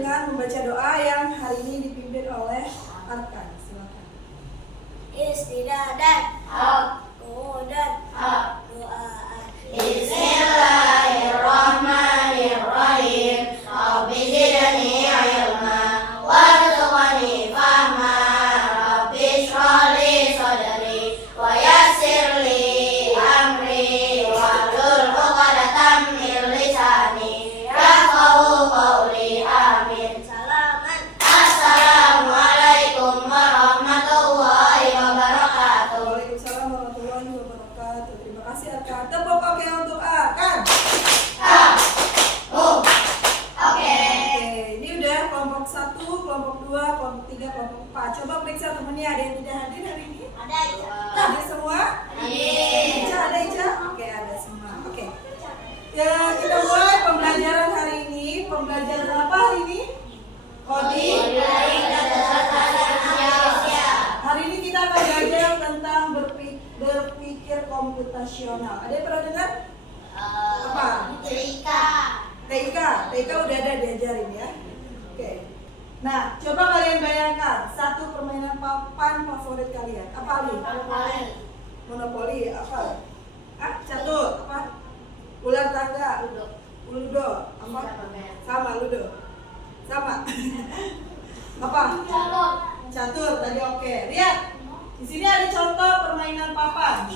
dengan membaca doa yang hari ini dipimpin oleh Arkan. Silakan. Istidadan, qudan, doa. Bismillahirrahmanirrahim. Rabbi zidni ilma warzuqni fahma. Rabbi shrah li sadri wa yassir li amri wahlul 'uqdatam min lisani yafqahu qawli. Amin. Salaman. Assalamualaikum warahmatullahi wabarakatuh. Waalaikumsalam warahmatullahi wabarakatuh. Terima kasih Arkan. Tepuk oke untuk Arkan. Oke. Oke, ini udah kelompok 1, kelompok 2, kelompok 3, kelompok 4. Coba periksa temennya, ada yang tidak hadir hari ini? Ada Ica. Hadir semua? Ica, ada Ica? Oke, ada semua. Oke. Ya, kita mulai pembelajaran hari ini. Pembelajaran apa hari ini? Coding. Hari ini kita akan belajar tentang berpikir komputasional. Ada yang pernah dengar? Apa? TIK udah ada diajarin ya. Oke. Nah, coba kalian bayangkan satu permainan papan favorit kalian. Apa nih? Monopoli. Apa? Catur. Apa? Ular tangga. Ludo. Apa? Sama Ludo. Sama. Apa? Catur. Tadi oke. Lihat. Di sini ada contoh permainan papan.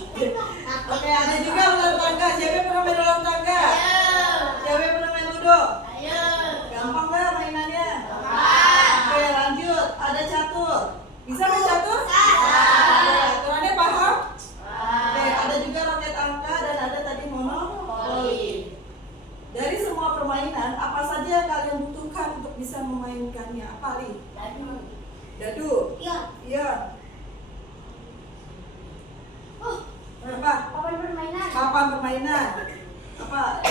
Oke, ada juga ular tangga. Siapa yang pernah main ular tangga? Siapa yang pernah main Ludo? Gampang nggak mainannya? Oke, lanjut. Ada catur. Bisa main catur? Oke, aturannya paham? Oke, ada juga roket angka dan ada tadi monopoli. Dari semua permainan, apa saja yang kalian butuhkan untuk bisa memainkannya? Apa, Li? Dadu. Iya. Apa? Papan permainan. Apa?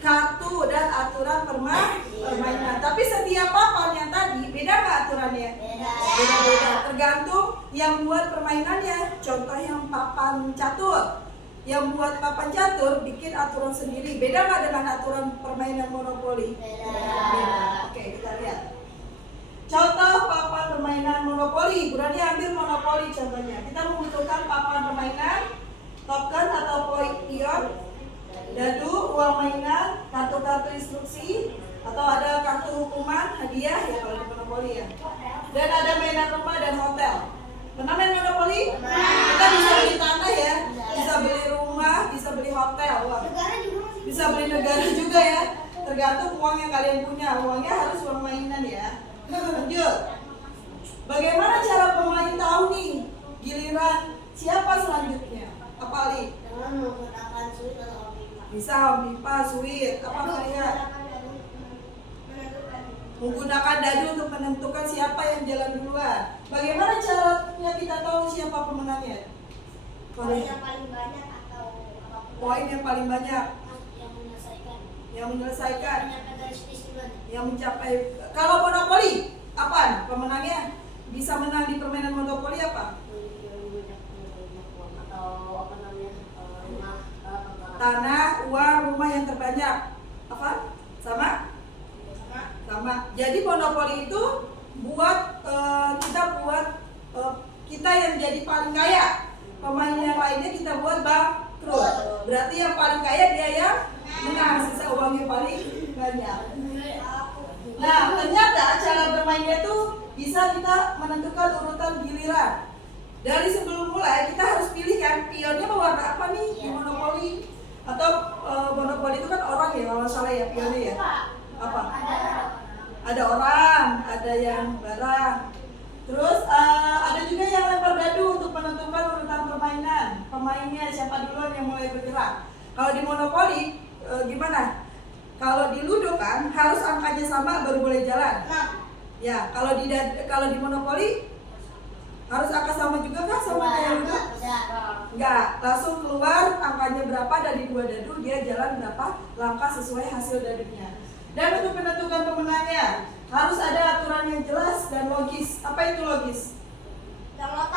Kartu dan aturan permainan. Tapi setiap papan yang tadi beda nggak aturannya? Beda-beda. Tergantung yang buat permainannya. Contoh yang papan catur. Yang buat papan catur bikin aturan sendiri. Beda nggak dengan aturan permainan monopoli? Beda. Oke, kita lihat. Contoh papan permainan monopoli. Berarti ambil monopoli contohnya. Kita membutuhkan papan permainan, token atau pion, dadu, uang mainan, kartu-kartu instruksi, atau ada kartu hukuman, hadiah ya kalau di monopoli ya. Dan ada mainan rumah dan hotel. Pernah main monopoli? Kita bisa beli tanah ya, bisa beli rumah, bisa beli hotel, wah. Bisa beli negara juga ya. Tergantung uang yang kalian punya. Uangnya harus uang mainan ya. Lanjut. Bagaimana cara pemain tahu nih giliran siapa selanjutnya? Apa Li? Bisa home pipa, suit, apa kalian? Menggunakan dadu untuk menentukan siapa yang jalan duluan. Bagaimana caranya kita tahu siapa pemenangnya? Poin yang paling banyak atau apapun. Poin yang paling banyak. Yang Menyelesaikan. garis tujuan. Yang mencapai. Kalau monopoli, apa pemenangnya? Bisa menang di permainan monopoli apa? Tanah, uang, rumah yang terbanyak. Apa? Sama? Jadi monopoli itu buat kita yang jadi paling kaya. Pemain yang lainnya kita buat bangkrut. Berarti yang paling kaya dia yang menang, sisa uangnya paling banyak. Nah, ternyata cara bermainnya tuh bisa kita menentukan urutan giliran. Dari sebelum mulai kita harus pilih kan pionnya mau warna apa nih di monopoli. Atau monopoli itu kan orang ya kalau salah ya pionnya ya. Apa? Ada orang, ada yang barang. Terus ada juga yang lempar dadu untuk menentukan urutan permainan. Pemainnya siapa duluan yang mulai bergerak. Kalau di monopoli gimana? Kalau di Ludo kan harus angkanya sama baru boleh jalan. Ya, kalau di monopoli harus angka sama juga kah sama kayak Ludo? Enggak, langsung keluar angkanya berapa dari 2 dadu, dia jalan berapa langkah sesuai hasil dadunya. Dan untuk menentukan pemenangnya harus ada aturan yang jelas dan logis. Apa itu logis? Yang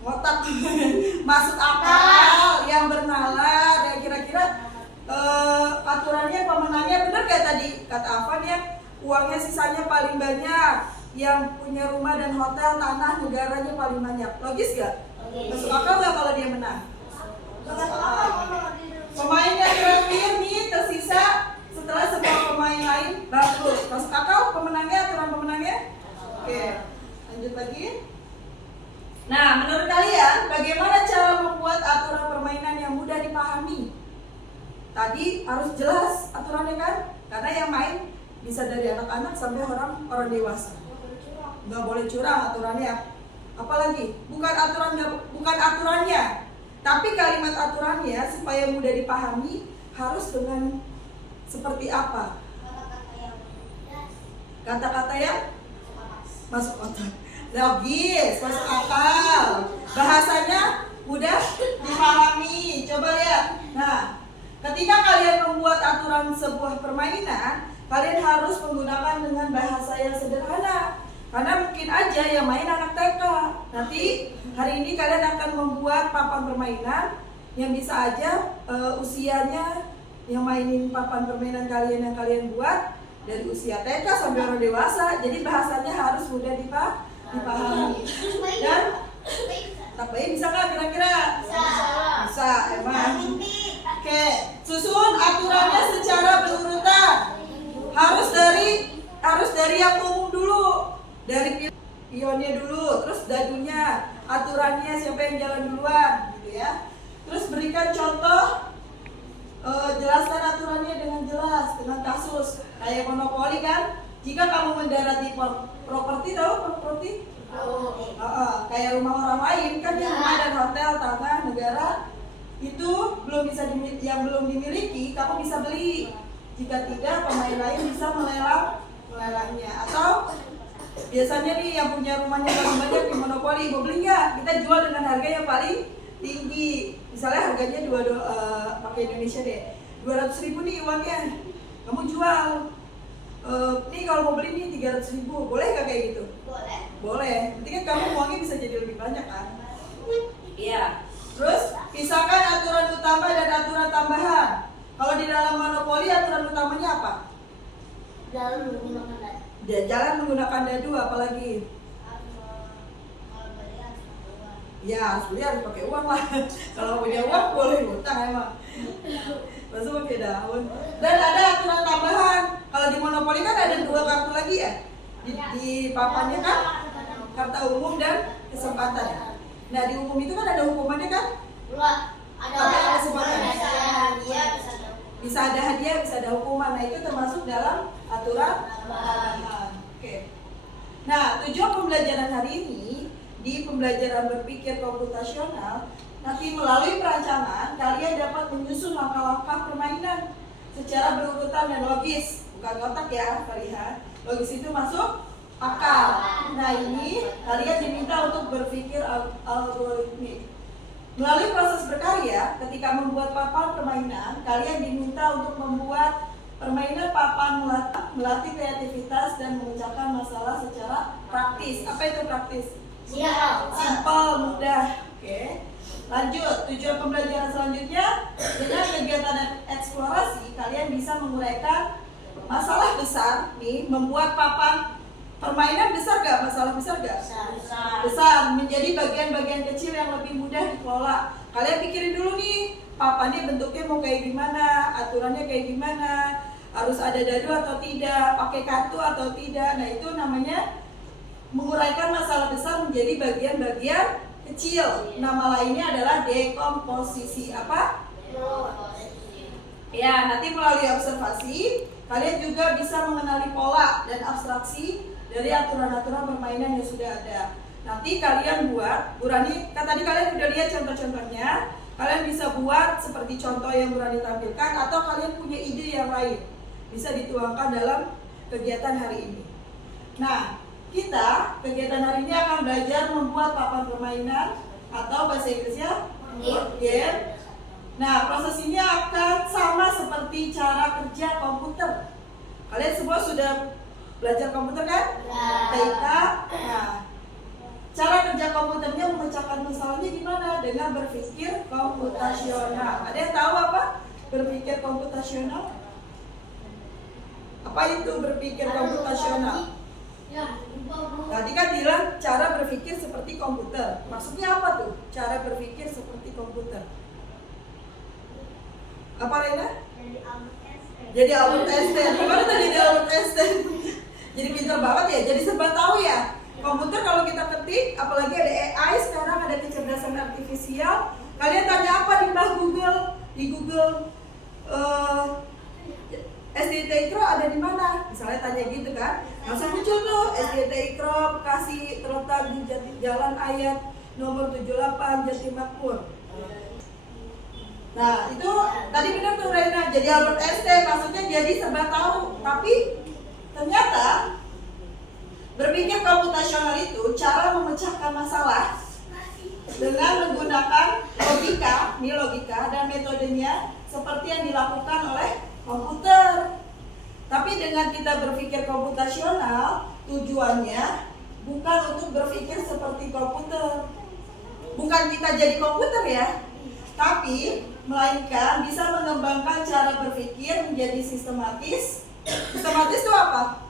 ngotak. Masuk akal, yang bernalar, yang kira-kira aturannya pemenangnya benar kayak tadi kata Afan ya, uangnya sisanya paling banyak, yang punya rumah dan hotel, tanah, negaranya paling banyak. Logis gak? Masuk akal gak kalau dia menang? Pemain yang terakhir nih tersisa setelah semua pemain lain bangkrut. Masuk akal pemenangnya, aturan pemenangnya? Oke, lanjut lagi. Nah, menurut kalian bagaimana cara membuat aturan permainan yang mudah dipahami? Tadi harus jelas aturannya kan? Karena yang main bisa dari anak-anak sampai orang dewasa. Nggak boleh curang aturannya. Apalagi bukan aturannya, tapi kalimat aturannya supaya mudah dipahami harus dengan seperti apa? Kata-kata yang masuk otak, logis, masuk akal, bahasanya mudah dipahami. Coba lihat. Nah, ketika kalian membuat aturan sebuah permainan, kalian harus menggunakan dengan bahasa yang sederhana. Karena mungkin aja yang main anak TK. Nanti hari ini kalian akan membuat papan permainan yang bisa aja usianya yang mainin papan permainan kalian yang kalian buat dari usia TK sampai orang dewasa. Jadi bahasanya harus mudah dipahami. Dan anak bayi bisa nggak kira-kira? Bisa, emang. Oke, susun aturannya secara berurutan. Harus dari yang umum dulu. Dari pionnya dulu, terus dadunya, aturannya siapa yang jalan duluan, gitu ya. Terus berikan contoh, jelaskan aturannya dengan jelas, dengan kasus. Kayak monopoli kan, jika kamu mendarati properti, tahu properti? Kayak rumah orang lain kan, rumah dan hotel, tanah, negara itu yang belum dimiliki, kamu bisa beli. Jika tidak, pemain lain bisa melelangnya. Atau biasanya nih yang punya rumahnya paling banyak di monopoli, mau beli nggak? Kita jual dengan harga yang paling tinggi. Misalnya harganya pakai Indonesia deh, 200.000 nih uangnya, kamu jual. Nih kalau mau beli nih 300.000, boleh nggak kayak gitu? Boleh. Nanti kan kamu uangnya bisa jadi lebih banyak kan? Iya. Terus pisahkan aturan utama dan aturan tambahan. Kalau di dalam monopoli aturan utamanya apa? Jalan menggunakan dadu, apalagi? Ya, harus beli harus pakai uang lah. Kalau punya uang boleh ngutang emang. Masuk pakai daun. Dan ada aturan tambahan. Kalau di monopoli kan ada 2 kartu lagi ya. Di papannya kan kartu umum dan kesempatan. Nah, di umum itu kan ada hukumannya kan? Ada kesempatan. Bisa ada hadiah, bisa ada hukuman. Nah, itu termasuk dalam aturan tambahan. Oke. Nah, tujuan pembelajaran hari ini di pembelajaran berpikir komputasional, nanti melalui perancangan kalian dapat menyusun langkah-langkah permainan secara berurutan dan logis. Bukan otak ya, Fariha. Logis itu masuk akal. Nah, ini kalian diminta untuk berpikir algoritmik. Melalui proses berkarya, ketika membuat papan permainan, kalian diminta untuk membuat permainan papan melatih kreativitas dan memecahkan masalah secara praktis. Apa itu praktis? Simpel, mudah. Oke. Lanjut, tujuan pembelajaran selanjutnya, dengan kegiatan eksplorasi, kalian bisa menguraikan masalah besar nih, membuat papan permainan besar gak? Masalah besar gak? Besar, menjadi bagian-bagian kecil yang lebih mudah dikelola. Kalian pikirin dulu nih, papannya bentuknya mau kayak gimana, aturannya kayak gimana, harus ada dadu atau tidak, pakai kartu atau tidak. Nah, itu namanya menguraikan masalah besar menjadi bagian-bagian kecil. Nama lainnya adalah dekomposisi. Apa? Ya, nanti melalui observasi, kalian juga bisa mengenali pola dan abstraksi dari aturan-aturan permainan yang sudah ada. Nanti kalian buat, Burani, kan tadi kalian udah lihat contoh-contohnya. Kalian bisa buat seperti contoh yang Burani tampilkan, atau kalian punya ide yang lain, bisa dituangkan dalam kegiatan hari ini. Nah, kita kegiatan hari ini akan belajar membuat papan permainan, atau bahasa Inggrisnya board game. Nah, proses ini akan sama seperti cara kerja komputer. Kalian semua sudah belajar komputer kan? TK. Nah, cara kerja komputernya memecahkan masalahnya gimana? Dengan berpikir komputasional. Ada yang tahu apa berpikir komputasional? Apa itu berpikir komputasional? Ya, Tadi kan bilang cara berpikir seperti komputer. Maksudnya apa tuh? Cara berpikir seperti komputer. Apa Rena? Jadi Albert Einstein. Gimana tadi jadi Albert Einstein? Jadi pintar banget ya. Jadi serba tahu ya. Komputer kalau kita ketik, apalagi ada AI sekarang, ada kecerdasan artifisial. Kalian tanya apa di Google? Di Google SDT Ikro ada di mana? Misalnya tanya gitu kan. Langsung muncul tuh SDT Ikro Bekasi terletak di Jalan Ayat nomor 78 Jatimakmur. Nah itu tadi benar tuh Rena, jadi Albert Einstein maksudnya jadi serba tahu. Tapi ternyata berpikir komputasional itu cara memecahkan masalah dengan menggunakan logika, ini logika dan metodenya seperti yang dilakukan oleh komputer. Tapi dengan kita berpikir komputasional, tujuannya bukan untuk berpikir seperti komputer. Bukan kita jadi komputer ya, tapi melainkan bisa mengembangkan cara berpikir menjadi sistematis. Sistematis itu apa?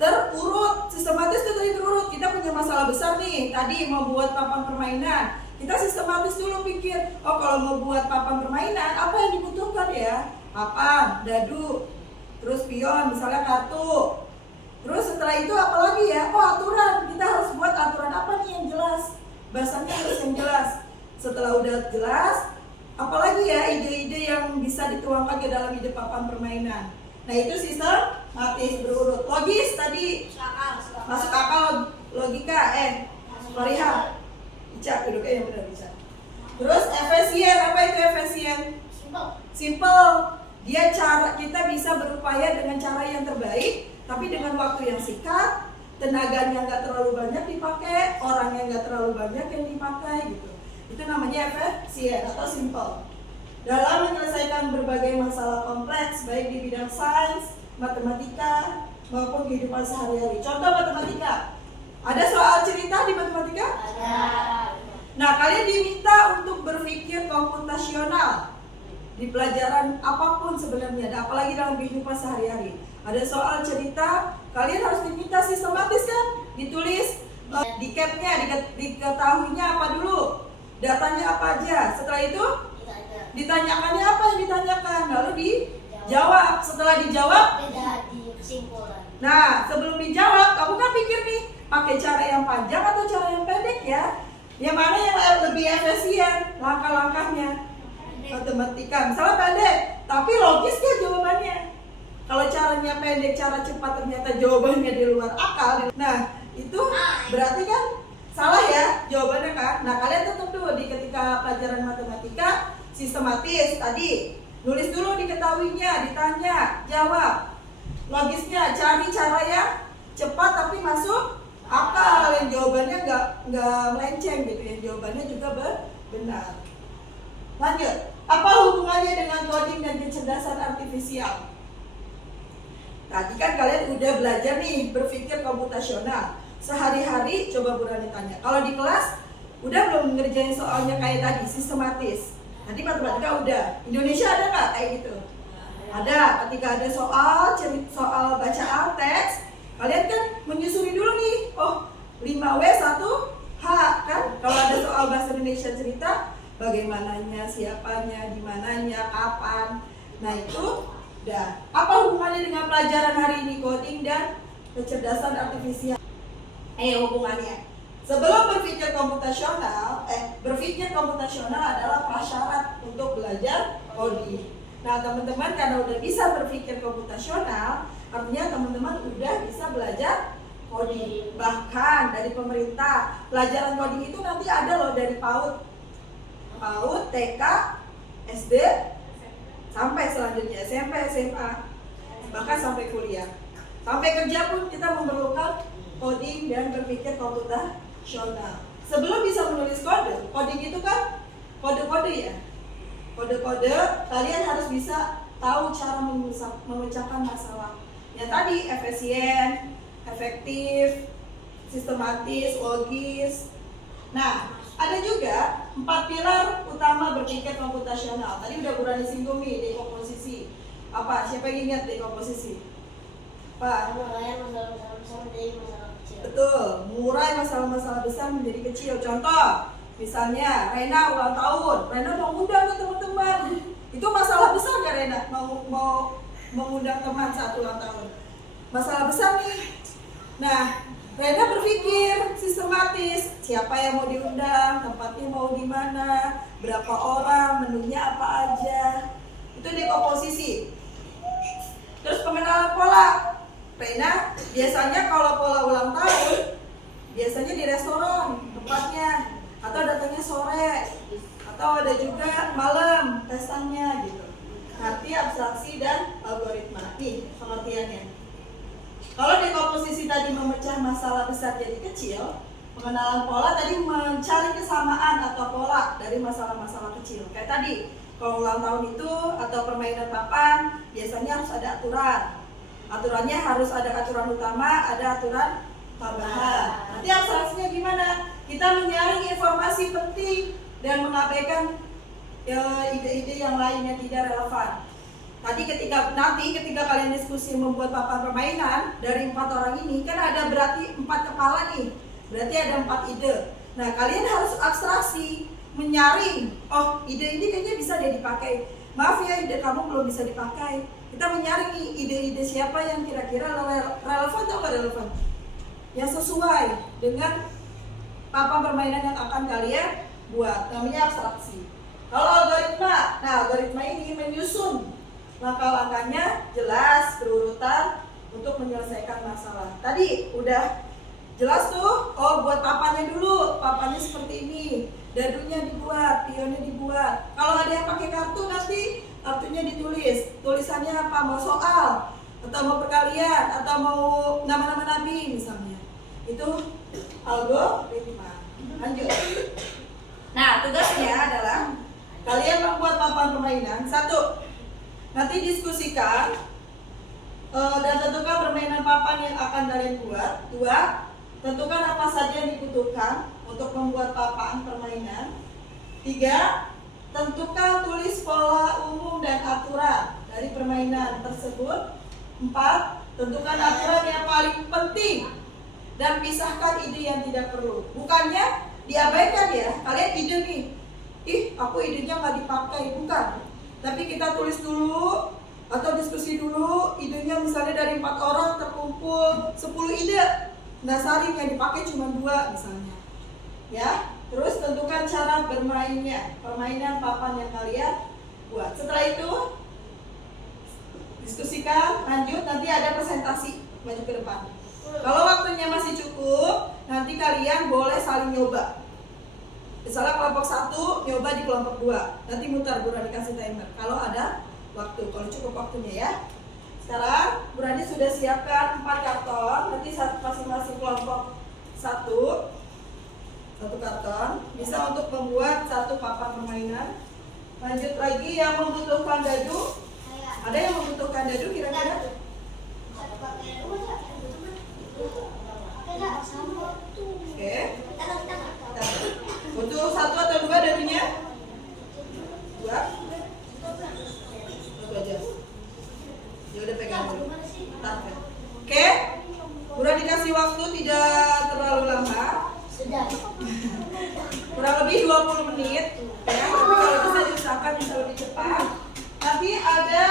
Terurut. Sistematis itu tadi terurut. Kita punya masalah besar nih. Tadi mau buat papan permainan. Kita sistematis dulu pikir, oh kalau mau buat papan permainan, apa yang dibutuhkan ya? Papan, dadu, terus pion, misalnya kartu. Terus setelah itu apa lagi ya? Oh aturan. Kita harus buat aturan apa nih yang jelas? Bahasanya harus yang jelas. Setelah udah jelas, apalagi ya ide-ide yang bisa dituangkan ke dalam ide papan permainan. Nah itu sistematis berurut. Logis tadi masuk akal, logika, Fariha, Ica, duduknya yang benar Ica. Terus efisien, apa itu efisien? Simple. Dia cara kita bisa berupaya dengan cara yang terbaik, tapi dengan waktu yang singkat, tenaganya nggak terlalu banyak dipakai, orangnya nggak terlalu banyak yang dipakai gitu. Itu namanya efisien atau simple. Dalam menyelesaikan berbagai masalah kompleks, baik di bidang sains, matematika, maupun kehidupan sehari-hari. Contoh matematika. Ada soal cerita di matematika? Ada. Nah, kalian diminta untuk berpikir komputasional di pelajaran apapun sebenarnya, apalagi dalam kehidupan sehari-hari. Ada soal cerita, kalian harus diminta sistematis kan? Ditulis di capnya, diketahuinya apa dulu, datanya apa aja. Setelah itu ditanyakannya apa yang ditanyakan, lalu dijawab. Setelah dijawab, nah sebelum dijawab, kamu kan pikir nih, pakai cara yang panjang atau cara yang pendek ya? Yang mana yang lebih efisien langkah-langkahnya? Matematika, misalnya pendek, tapi logis ya jawabannya. Kalau caranya pendek, cara cepat, ternyata jawabannya di luar akal. Nah itu berarti kan salah ya jawabannya kan? Nah kalian tutup dulu di ketika pelajaran matematika. Sistematis tadi, nulis dulu diketahuinya, ditanya, jawab. Logisnya cari cara yang cepat tapi masuk akal, yang jawabannya nggak melenceng gitu, yang jawabannya juga benar. Lanjut, apa hubungannya dengan coding dan kecerdasan artifisial? Tadi kan kalian udah belajar nih berpikir komputasional. Sehari-hari coba Burani tanya, kalau di kelas udah belum ngerjain soalnya kayak tadi sistematis? Nanti matematika udah. Indonesia ada nggak kayak gitu? Ada. Ketika ada soal bacaan teks, kalian kan menyusuri dulu nih. Oh, 5W 1H kan? Kalau ada soal bahasa Indonesia cerita, bagaimananya, siapanya, di mananya, kapan. Nah itu udah. Apa hubungannya dengan pelajaran hari ini, coding dan kecerdasan artifisial? Hubungannya. Sebelum berpikir komputasional adalah prasyarat untuk belajar coding. Nah teman-teman karena udah bisa berpikir komputasional, artinya teman-teman udah bisa belajar coding. Bahkan dari pemerintah, pelajaran coding itu nanti ada loh dari PAUD, TK, SD, sampai selanjutnya SMP, SMA, bahkan sampai kuliah. Sampai kerja pun kita memerlukan coding dan berpikir komputasional. Sebelum bisa menulis kode, coding itu kan kode-kode ya. Kode-kode, kalian harus bisa tahu cara memecahkan masalah. Ya tadi efisien, efektif, sistematis, logis. Nah, ada juga 4 pilar utama berpikir komputasional. Tadi udah Burani singgung nih, dekomposisi. Apa? Siapa yang ingat dekomposisi? Apa? Mengurai masalah-masalah besar menjadi masalah kecil. Betul, mengurai masalah-masalah besar menjadi kecil. Contoh, misalnya Rena ulang tahun, Rena mau undang ke teman-teman. Itu masalah besar gak Rena? Mau mengundang teman saat ulang tahun. Masalah besar nih. Nah, Rena berpikir sistematis, siapa yang mau diundang, tempatnya mau di mana, berapa orang, menunya apa aja. Itu dekomposisi. Terus pengenalan pola. Rena biasanya kalau pola ulang tahun biasanya di restoran tempatnya, atau datangnya sore, atau ada juga malam pestanya gitu. Arti, abstraksi, dan algoritma. Nih pengertiannya. Kalau dekomposisi tadi memecah masalah besar jadi kecil, pengenalan pola tadi mencari kesamaan atau pola dari masalah-masalah kecil. Kayak tadi, kalau ulang tahun itu atau permainan papan biasanya harus ada aturan. Aturannya harus ada aturan utama, ada aturan tambahan. Nanti abstraksinya gimana? Kita menyaring informasi penting dan mengabaikan ide-ide yang lain yang tidak relevan. Tadi ketika kalian diskusi membuat papan permainan dari 4 orang ini, kan ada berarti 4 kepala nih. Berarti ada 4 ide. Nah, kalian harus abstraksi, menyaring. Oh, ide ini kayaknya bisa deh dipakai. Maaf ya, ide kamu belum bisa dipakai. Kita menyaring nih ide-ide siapa yang kira-kira relevan atau nggak relevan, yang sesuai dengan papan permainan yang akan kalian buat. Namanya abstraksi. Kalau algoritma, nah algoritma ini menyusun langkah-langkahnya jelas berurutan untuk menyelesaikan masalah. Tadi udah jelas tuh. Oh, buat papannya dulu. Papannya seperti ini. Dadunya dibuat, pionnya dibuat. Kalau ada yang pakai kartu nanti kartunya ditulis. Tulisannya apa? Mau soal, atau mau perkalian, atau mau nama-nama nabi misalnya. Itu algoritma. Lanjut. Nah, tugasnya adalah kalian membuat papan permainan. 1. Nanti diskusikan dan tentukan permainan papan yang akan kalian buat. 2. Tentukan apa saja yang dibutuhkan untuk membuat papan permainan. 3. Tentukan tulis pola umum dan aturan dari permainan tersebut. 4. Tentukan aturan yang paling penting dan pisahkan ide yang tidak perlu. Bukannya diabaikan ya, kalian ide nih, aku idenya nggak dipakai, bukan. Tapi kita tulis dulu atau diskusi dulu idenya, misalnya dari 4 orang terkumpul 10 ide. Dasarin yang dipakai cuma 2 misalnya. Ya, terus tentukan cara bermainnya, permainan papan yang kalian buat. Setelah itu diskusikan, lanjut, nanti ada presentasi, maju ke depan. Kalau waktunya masih cukup, nanti kalian boleh saling nyoba. Misalnya kelompok 1 nyoba di kelompok 2, nanti mutar, Bu Rani kasih timer kalau ada waktu, kalau cukup waktunya ya. Sekarang Bu Rani sudah siapkan 4 karton, nanti masing-masing kelompok 1 karton, bisa untuk membuat 1 papan permainan. Lanjut lagi, yang membutuhkan dadu, ada yang membutuhkan dadu kira-kira? Oke. Butuh 1 atau 2 dadunya? 2? 1 aja. Ya udah pegang dulu. Oke. Udah dikasih waktu tidak terlalu lama. Kurang lebih 20 menit. Ya, tapi kalau bisa diusahakan bisa lebih cepat. Nanti ada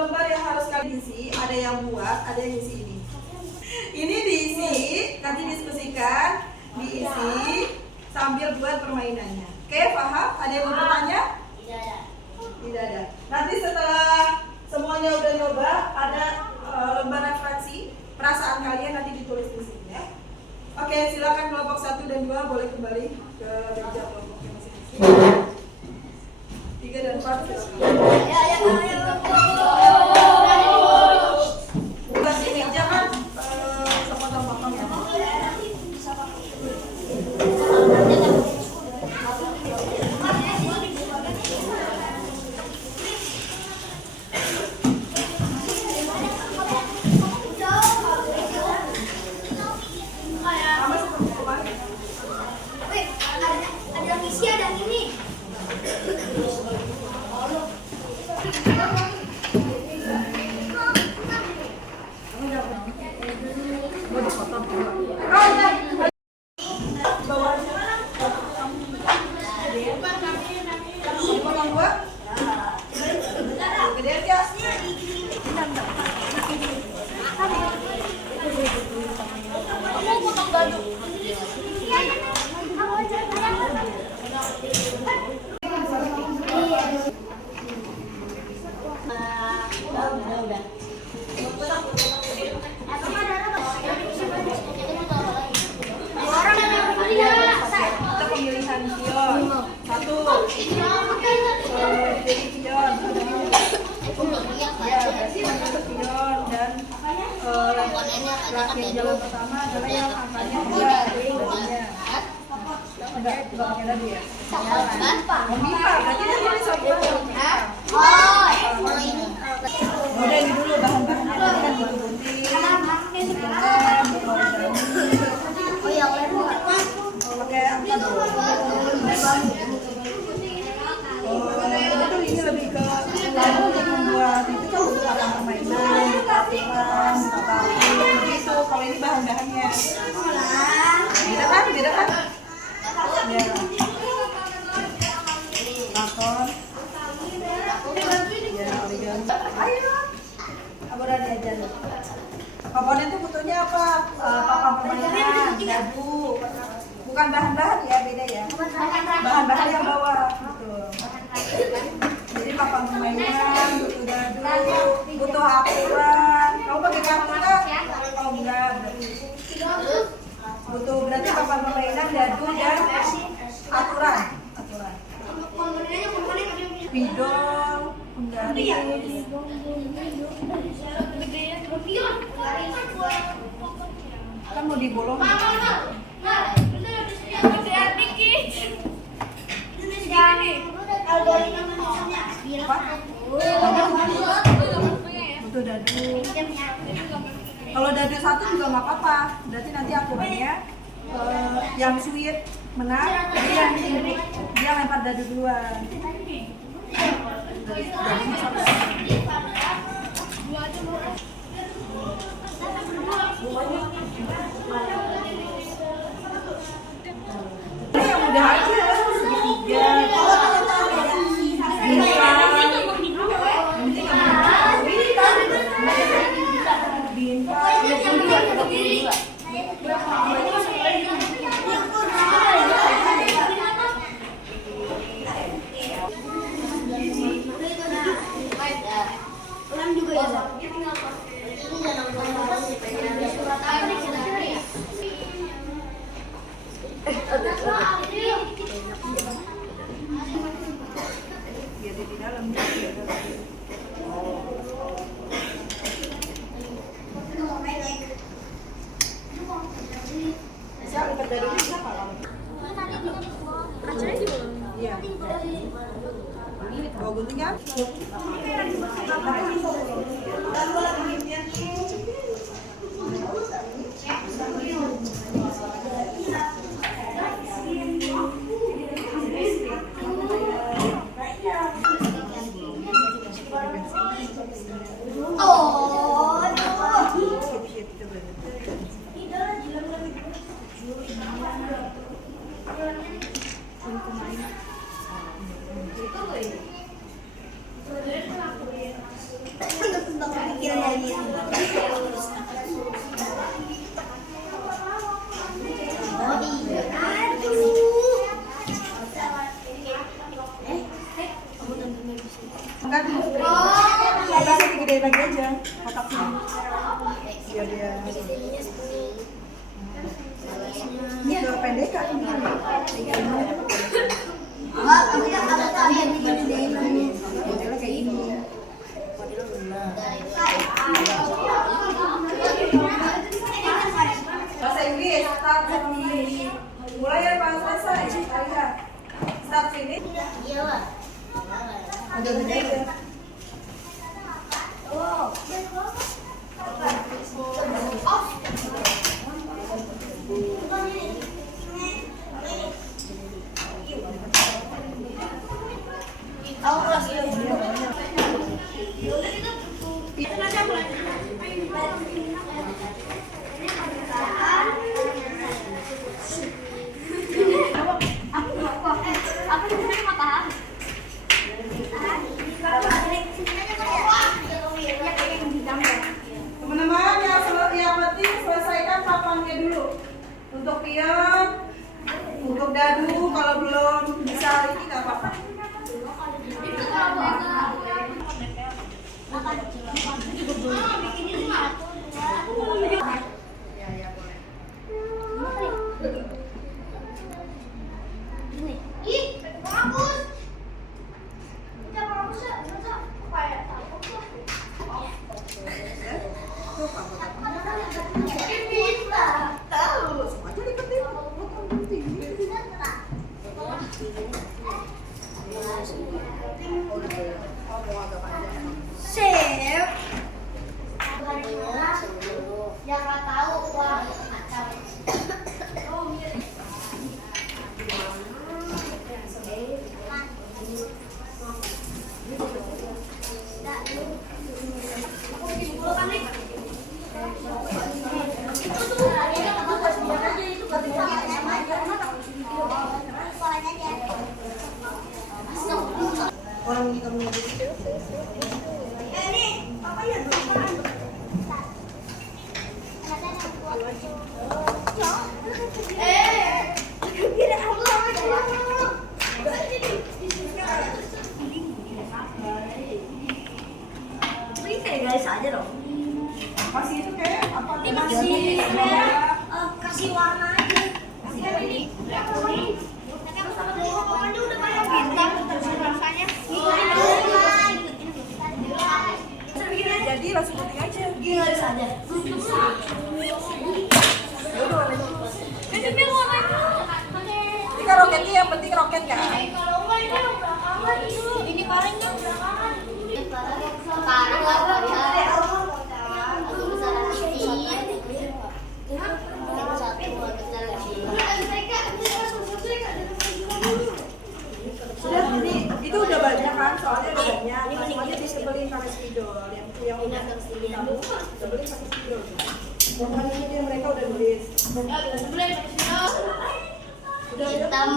lembar yang harus kalian isi, ada yang buat, ada yang isi ini. Ini diisi, nanti diskusikan, diisi sambil buat permainannya. Oke, paham? Ada yang mau bertanya? Tidak ada. Nanti setelah semuanya udah nyoba, ada lembar referensi perasaan kalian nanti ditulis di sini ya. Oke, silakan kelompok 1 dan 2 boleh kembali ke meja kelompoknya masing-masing. 3 dan 4 silakan. Di meja kan sepotong-potong ya. Udah kotor juga. Oh, udah. Bawa aja. Potong dua. Gedean ya. Aku potong gadu. Udah. Kita pemilihan pion. Satu. Jadi pion. Ya, berarti masuk pion dan laki jalan pertama adalah yang angkanya 3. Enggak, pakai tadi ya. Memipa, berarti dia tulis satu. Udah ini dulu bahan-bahannya tadi kan batu gunting, Oh ya, pakai apa dulu? Ini lebih ke lagu untuk membuat itu kan untuk papan permainan, aturan, begitu. Kalau ini bahan-bahannya. Beda kan? Beda kan? Ya. Karton. Ya, origami. Ayo. Aku udah diajarin. Komponen itu butuhnya apa? Papan permainan, dadu. Bukan bahan-bahan ya, beda ya. Bahan-bahan yang bawah. Betul. Jadi papan permainan, butuh dadu, butuh aturan. Kamu pakai kartu nggak? Kalau enggak, berarti papan permainan, dadu dan aturan. Spidol, penggaris. Kan mau dibolong. Butuh dadu. Kalau dadu satu juga nggak apa-apa. Berarti nanti aturannya yang sweet menang, dia lempar dadu duluan. Dadunya satu. Ini yang mudah aja, segitiga. Bawa gunting kan? Enggak, kotaknya digedein lagi aja, kotaknya biar dia ini udah pendek kan ini modelnya kayak ini. Bahasa Inggris, start sini. Mulai ya Pak, selesai. Start sini. Iya, Pak. Udah gede aja. Untuk Pion, untuk Dadu kalau belum bisa hari ini nggak apa-apa. Itu kalau bikinin satu, dua. Ya boleh. Ih, bagus. Udah bagus ya, masa kayak tahu. Bisa. Tahu, semuanya dipetik. Sip. Jangan tahu uang macam. Orang ini kamu gitu. Ini apa ya? Guys aja dong. Kasih itu kayak apa? Ini kasih kasih warna aja. Ini udah kayak bintang rasanya. Jadi langsung ketik aja. Guys aja. Tapi warnanya. Ini kan roketnya yang penting roket kan? Kalau enggak ini belakangan itu. Ini paling kan belakangan. Sekarang apa ya? Aku besar nanti. Sudah ini itu udah banyak kan? Soalnya udah banyak. Semuanya disebelin pakai spidol. Yang udah kamu sebelin pakai spidol. Pokoknya ini mereka udah nulis. Hitam.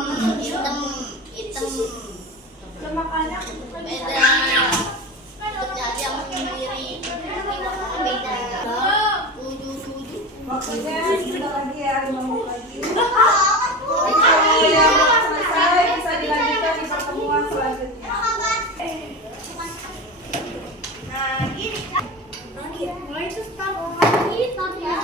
Makanya Beda. Jadi yang sendiri. Beda. waktunya sebentar lagi ya, 5 menit lagi. Kalau yang selesai bisa dilanjutkan di pertemuan selanjutnya. Nah, gini. Mulai itu sekarang kita ya.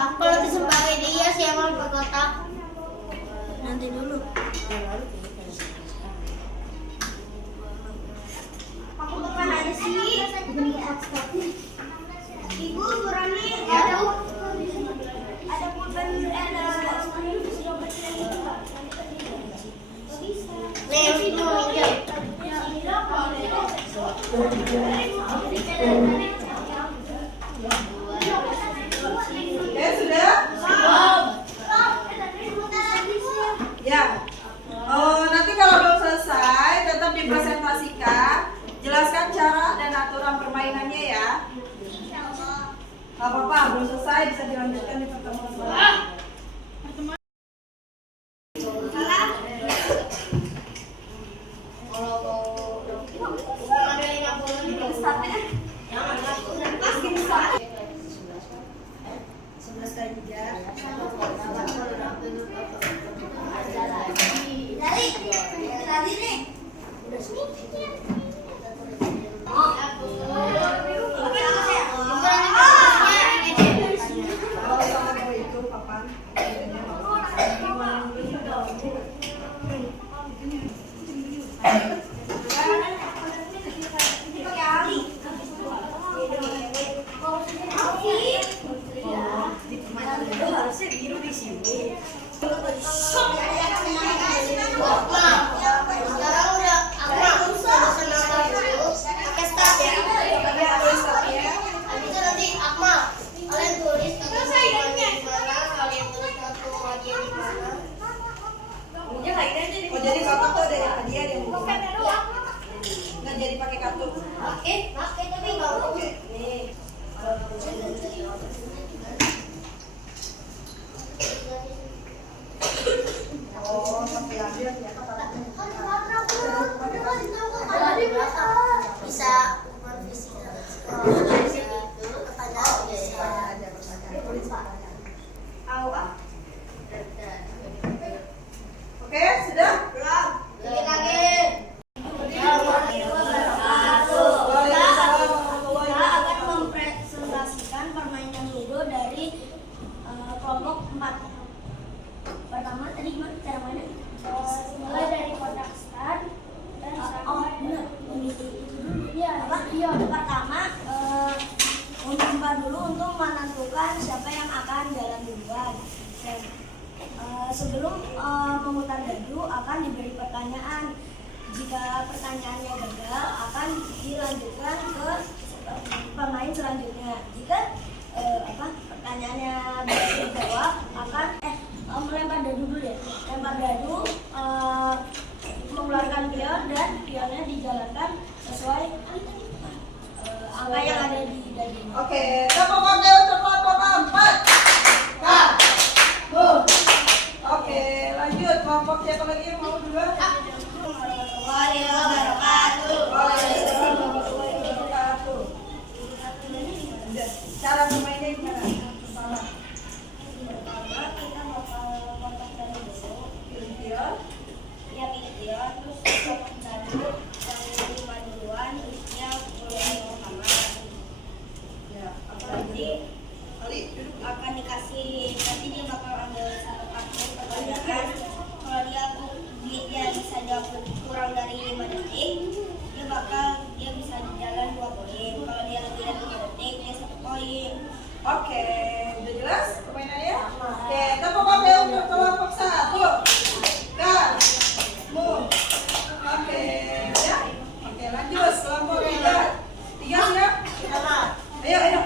Aku nanti sebagai dia sih emang berkotak. Nanti dulu. Aku bukan aja sih. Ibu berani ada pulpen ada Nih, itu minjem. Sudah? Ya. Nanti kalau belum selesai tetap dipresentasikan. Jelaskan Gak apa-apa, belum selesai, bisa dilanjutkan di pertemuan selanjutnya. Oh, jadi kotak tuh ada hadiah yang bukan. Nggak jadi pakai kartu. Pakai tapi nggak Oke. Oh, sampai ambil ternyata bisa Oke, sudah? mempresentasikan permainan ludo dari kelompok 4. Pertama tadi gimana cara mainnya? Mulai dari kotak start dan benar. Iya, pertama menyambar dulu untuk menentukan siapa yang akan jalan duluan. Sebelum memutar dadu akan diberi pertanyaan. Jika pertanyaannya gagal akan dilanjutkan ke pemain selanjutnya. Jika pertanyaannya bisa dijawab akan melempar dadu dulu ya. Lempar dadu mengeluarkan pion dan pionnya dijalankan sesuai angka yang ada di dadu. Oke, tepuk tangan untuk kelompok 4. Oke, lanjut. Kelompok siapa lagi yang mau duluan? Cara bermainnya gimana? Pertama kita bakal kotak dadu dulu. Pion. Ya pion terus kotak dadu yang 5 duluan terusnya mulai pertama. Ya, apa Nanti Ali, duduk. akan dikasih, nanti dia bakal ambil satu kartu pertanyaan. Kalau dia bisa jawab kurang dari 5 detik, dia bisa jalan 2 poin. Kalau dia lebih dari 5 detik, dia 1 poin. Oke, udah jelas permainannya? Oke, tepuk tangan untuk kelompok 1. Kamu. Oke, ya. Oke, lanjut. Kelompok 3. 3 siap? Ayo.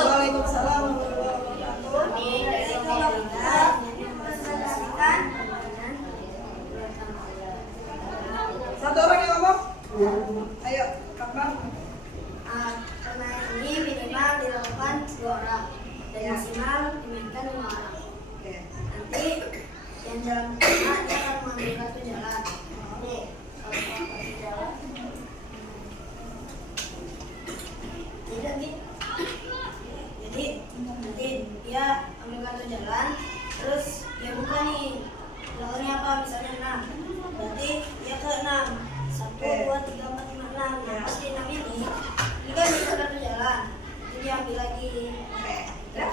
Waalaikumsalam warahmatullahi wabarakatuh. Satu orang yang ngomong. Ayo, Kakak. Permainan ini minimal dilakukan 2 orang dan maksimal dimainkan 5 orang. Oke. Nanti yang jalan pertama dia akan mengambil kartu jalan. Nih, kalau kartu jalan. Jadi nanti dia ambil kartu jalan, terus dia buka nih. Lawannya apa? Misalnya 6. Berarti dia ke 6. 1, 2, 3, 4, 5, 6. Nah, pas di 6 ini kan bisa kartu jalan. Jadi dia ambil lagi. Oke. Ya.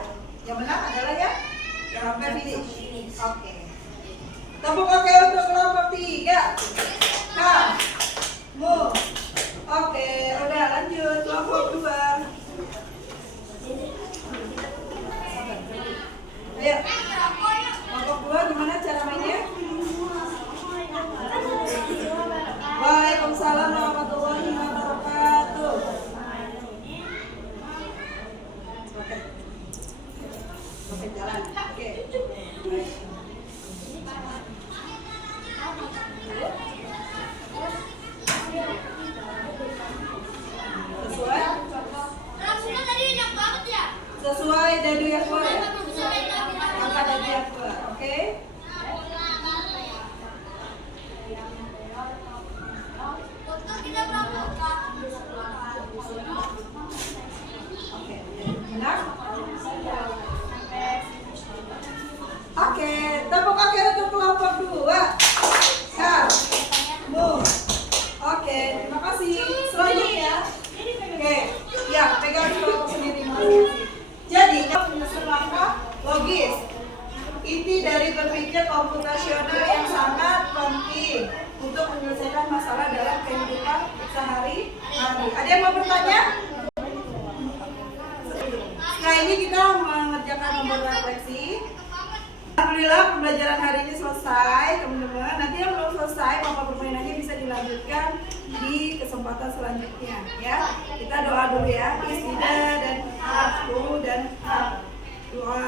Yang menang adalah ya? Yang sampai finish. Oke. Tepuk oke untuk kelompok 3. Kamu. Oke, udah lanjut kelompok 2. Ayo. Kelompok 2 gimana cara mainnya? Waalaikumsalam warahmatullahi wabarakatuh. Oke, jalan. Oke. rasional yang sangat penting untuk menyelesaikan masalah dalam kehidupan sehari-hari. Ada yang mau bertanya? Setelah ini kita mengerjakan nomor refleksi. Alhamdulillah pembelajaran hari ini selesai, teman-teman. Nanti yang belum selesai, mapa permainannya bisa dilanjutkan di kesempatan selanjutnya, ya. Kita doa dulu ya. Istidah dan aku dan doa